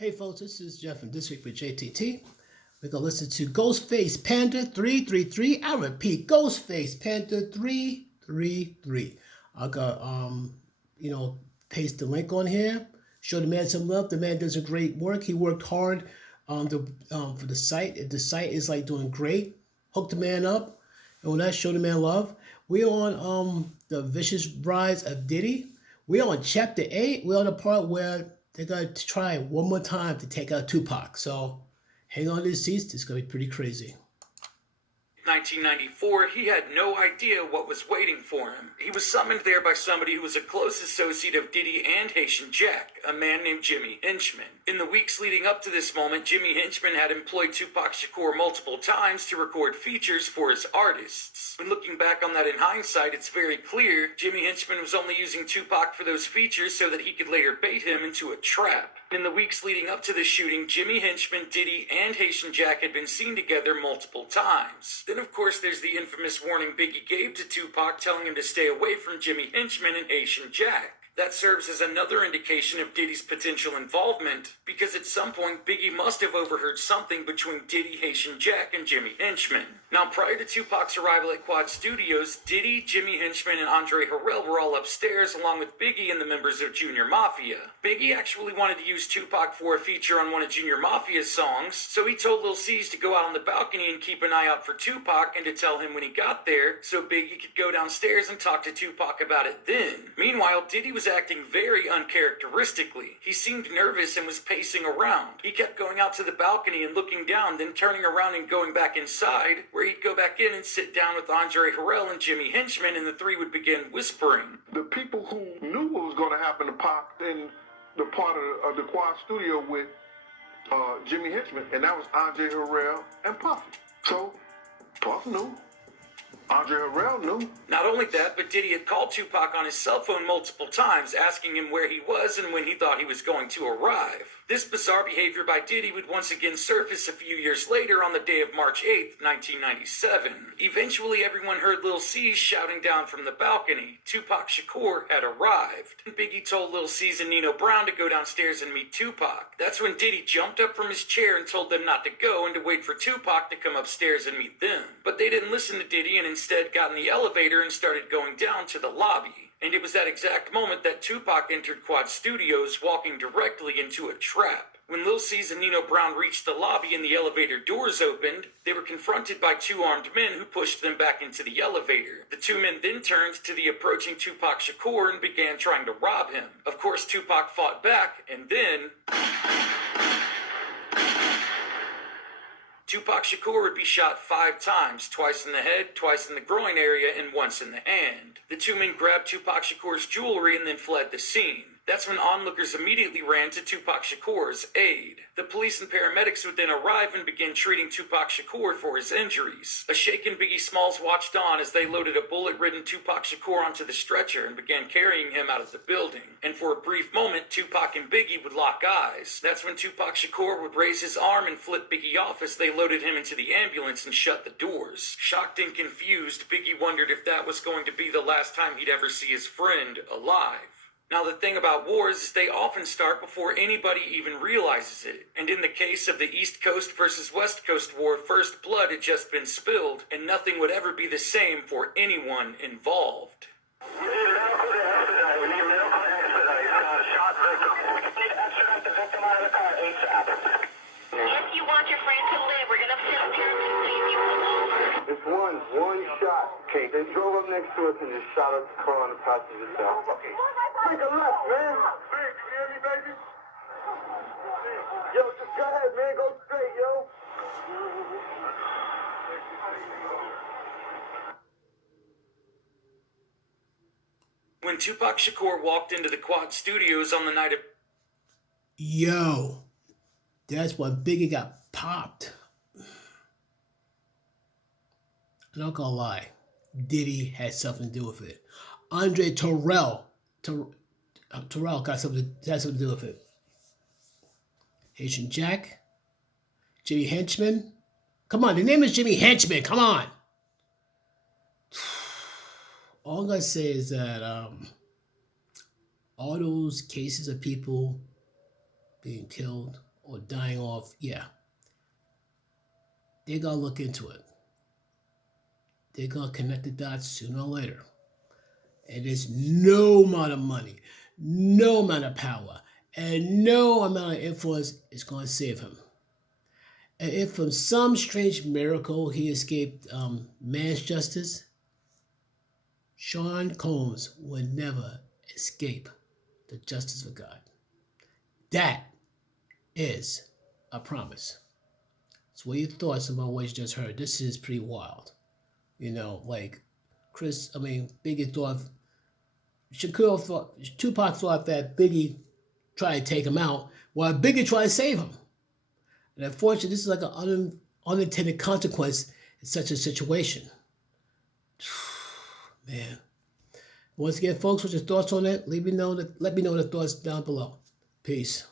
Hey folks, this is Jeff from This Week with JTT. We're going to listen to Ghostface Panda 333. I repeat, Ghostface Panda 333. I got, paste the link on here. Show the man some love. The man does a great work. He worked hard for the site. The site is like doing great. Hook the man up. And when I show the man love, we're on the vicious rise of Diddy. We're on chapter 8. We're on the part where they're going to try one more time to take out Tupac. So hang on to the seats. It's going to be pretty crazy. 1994, he had no idea what was waiting for him. He was summoned there by somebody who was a close associate of Diddy and Haitian Jack, a man named Jimmy Henchman. In the weeks leading up to this moment, Jimmy Henchman had employed Tupac Shakur multiple times to record features for his artists. When looking back on that in hindsight, it's very clear Jimmy Henchman was only using Tupac for those features so that he could later bait him into a trap. In the weeks leading up to the shooting, Jimmy Henchman, Diddy, and Haitian Jack had been seen together multiple times. Then, of course, there's the infamous warning Biggie gave to Tupac telling him to stay away from Jimmy Henchman and Haitian Jack. That serves as another indication of Diddy's potential involvement, because at some point Biggie must have overheard something between Diddy, Haitian Jack, and Jimmy Henchman. Now, prior to Tupac's arrival at Quad Studios, Diddy, Jimmy Henchman, and Andre Harrell were all upstairs along with Biggie and the members of Junior Mafia. Biggie actually wanted to use Tupac for a feature on one of Junior Mafia's songs, so he told Lil C's to go out on the balcony and keep an eye out for Tupac and to tell him when he got there so Biggie could go downstairs and talk to Tupac about it then. Meanwhile, Diddy was acting very uncharacteristically. He seemed nervous and was pacing around. He kept going out to the balcony and looking down, then turning around and going back inside, where he'd go back in and sit down with Andre Harrell and Jimmy Henchman, and the three would begin whispering. The people who knew what was going to happen to Pac in the part of the Quad Studio with Jimmy Henchman, and that was Andre Harrell and Puffy. So Puff knew. Andre Harrell knew. Not only that, but Diddy had called Tupac on his cell phone multiple times, asking him where he was and when he thought he was going to arrive. This bizarre behavior by Diddy would once again surface a few years later on the day of March 8th, 1997. Eventually, everyone heard Lil C's shouting down from the balcony. Tupac Shakur had arrived. And Biggie told Lil C's and Nino Brown to go downstairs and meet Tupac. That's when Diddy jumped up from his chair and told them not to go and to wait for Tupac to come upstairs and meet them. But they didn't listen to Diddy and instead got in the elevator and started going down to the lobby. And it was that exact moment that Tupac entered Quad Studios, walking directly into a trap. When Lil C's and Nino Brown reached the lobby and the elevator doors opened, they were confronted by two armed men who pushed them back into the elevator. The two men then turned to the approaching Tupac Shakur and began trying to rob him. Of course, Tupac fought back, and then Tupac Shakur would be shot 5 times, twice in the head, twice in the groin area, and once in the hand. The two men grabbed Tupac Shakur's jewelry and then fled the scene. That's when onlookers immediately ran to Tupac Shakur's aid. The police and paramedics would then arrive and begin treating Tupac Shakur for his injuries. A shaken Biggie Smalls watched on as they loaded a bullet-ridden Tupac Shakur onto the stretcher and began carrying him out of the building. And for a brief moment, Tupac and Biggie would lock eyes. That's when Tupac Shakur would raise his arm and flip Biggie off as they loaded him into the ambulance and shut the doors. Shocked and confused, Biggie wondered if that was going to be the last time he'd ever see his friend alive. Now, the thing about wars is they often start before anybody even realizes it. And in the case of the East Coast versus West Coast war, first blood had just been spilled, and nothing would ever be the same for anyone involved. We need medical expedite. Shot victim. We need to extradite the victim out of the car ASAP. If you want your friend to live, we're going to film him and leave you alone. It's one shot. Okay, they drove up next to us and just shot us the car on the passenger side. Okay. Take a left, man. Big, you hear me, baby? Yo, just go ahead, man. Go straight, yo. When Tupac Shakur walked into the Quad Studios on the night of... Yo, that's when Biggie got popped. I'm not gonna lie, Diddy had something to do with it. Andre Terrell got something to do with it. Haitian Jack, Jimmy Henchman. Come on, the name is Jimmy Henchman. Come on. All I'm gonna say is that all those cases of people being killed or dying off. Yeah. They're going to look into it. They're going to connect the dots sooner or later. And there's no amount of money, no amount of power, and no amount of influence is going to save him. And if from some strange miracle he escaped man's justice, Sean Combs will never escape the justice of God. That is a promise. So what are your thoughts about what you just heard? This is pretty wild. You know, like Biggie thought, Shakur thought, Tupac thought that Biggie tried to take him out, while Biggie tried to save him. And unfortunately, this is like an unintended consequence in such a situation. Man. Once again, folks, what's your thoughts on that? Let me know the thoughts down below. Peace.